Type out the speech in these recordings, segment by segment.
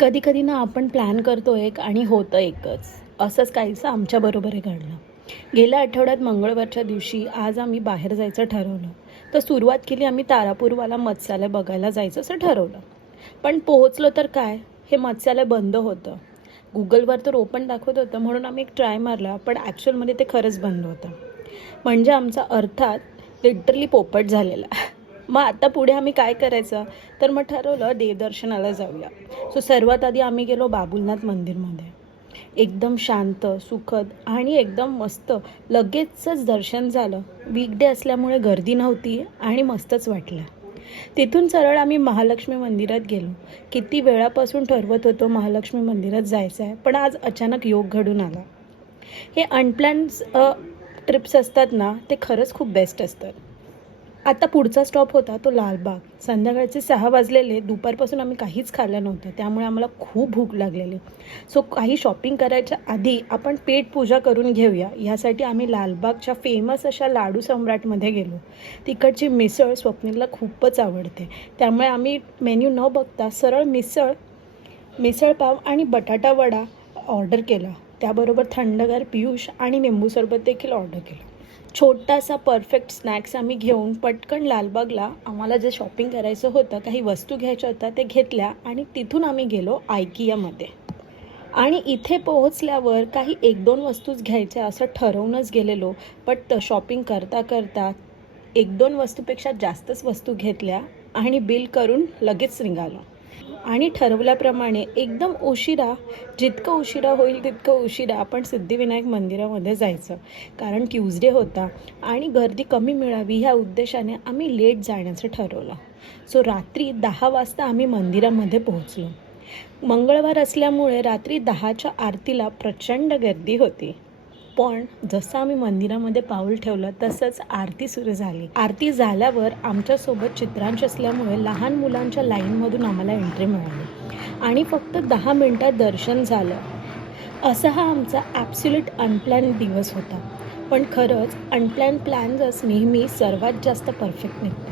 कधी कधी ना आपण प्लॅन करतो एक आणि होतं एकच. असंच काहीसं आमच्याबरोबरही घडलं. गेल्या आठवड्यात मंगळवारच्या दिवशी आज आम्ही बाहेर जायचं ठरवलं. तर सुरुवात केली आम्ही तारापूरवाला मत्स्यालय बघायला जायचं असं ठरवलं. पण पोहोचलो तर काय, हे मत्स्यालय बंद होतं. गुगलवर तर ओपन दाखवत होतं म्हणून आम्ही एक ट्राय मारला, पण ॲक्च्युअलमध्ये ते खरंच बंद होतं. म्हणजे आमचा अर्थात लिटरली पोपट झालेला. मग आता पुढे आम्ही काय करायचं, तर मग ठरवलं देवदर्शनाला जाऊया. सर्वात आधी आम्ही गेलो बाबुलनाथ मंदिरमध्ये. एकदम शांत, सुखद आणि एकदम मस्त. लगेचच दर्शन झालं. वीकडे असल्यामुळे गर्दी नव्हती आणि मस्तच वाटलं. तिथून सरळ आम्ही महालक्ष्मी मंदिरात गेलो. किती वेळापासून ठरवत होतो महालक्ष्मी मंदिरात जायचं आहे, पण आज अचानक योग घडून आला. हे अनप्लॅन्ड ट्रिप्स असतात ना, ते खरंच खूप बेस्ट असतात. आता पुढचा स्टॉप होता तो लालबाग. संध्याकाळचे 6 वाजलेले. दुपारपासून आम्ही काहीच खाल्लं नव्हतं, त्यामुळे आम्हाला खूप भूक लागलेली. काही शॉपिंग करायच्या आधी आपण पेट पूजा करून घेऊया, यासाठी आम्ही लालबागच्या फेमस अशा लाडू सम्राटमध्ये गेलो. तिकडची मिसळ स्वप्नीलला खूपच आवडते, त्यामुळे आम्ही मेन्यू न बघता सरळ मिसळपाव आणि बटाटा वडा ऑर्डर केला. त्याबरोबर थंडगार पियुष आणि निंबू सरबत देखील ऑर्डर केलं. छोटासा परफेक्ट स्नॅक्स आम्ही घेऊन पटकन लालबागला आम्हाला जे शॉपिंग करायचं होतं, काही वस्तू घ्यायच्या होत्या ते घेतल्या आणि तिथून आम्ही गेलो IKEAमध्ये. आणि इथे पोहोचल्यावर काही 1-2 वस्तूच घ्यायच्या असं ठरवूनच गेलेलो. बट शॉपिंग करता करता 1-2 वस्तूपेक्षा जास्तच वस्तू घेतल्या आणि बिल करून लगेच निघालो. आणि ठरवल्याप्रमाणे एकदम उशिरा, जितकं उशिरा होईल तितकं उशिरा आपण सिद्धिविनायक मंदिरामध्ये जायचं. कारण ट्यूजडे होता आणि गर्दी कमी मिळावी ह्या उद्देशाने आम्ही लेट जाण्याचं ठरवलं. रात्री 10 वाजता आम्ही मंदिरामध्ये पोहोचलो. मंगळवार असल्यामुळे रात्री 10च्या आरतीला प्रचंड गर्दी होती. पण जसं आम्ही मंदिरामध्ये पाऊल ठेवलं तसंच आरती सुरू झाली. आरती झाल्यावर आमच्यासोबत चित्रांश असल्यामुळे लहान मुलांच्या लाईनमधून आम्हाला एंट्री मिळाली आणि फक्त 10 मिनटात दर्शन झालं. असा हा आमचा ॲब्सोल्यूट अनप्लॅन दिवस होता. पण खरंच अनप्लॅन प्लॅन्सच नेहमी सर्वात जास्त परफेक्ट निघतात.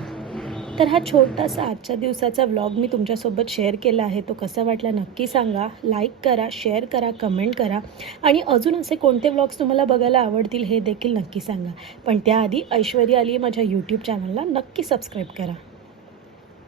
तर हा छोटासा आजच्या दिवसाचा व्लॉग मी तुमच्यासोबत शेअर केला आहे. तो कसा वाटला नक्की सांगा. लाईक करा, शेअर करा, कमेंट करा आणि अजून असे कोणते व्लॉग्स तुम्हाला बघायला आवडतील हे देखील नक्की सांगा. पण त्याआधी ऐश्वर्या आली माझ्या यूट्यूब चॅनलला नक्की सबस्क्राईब करा.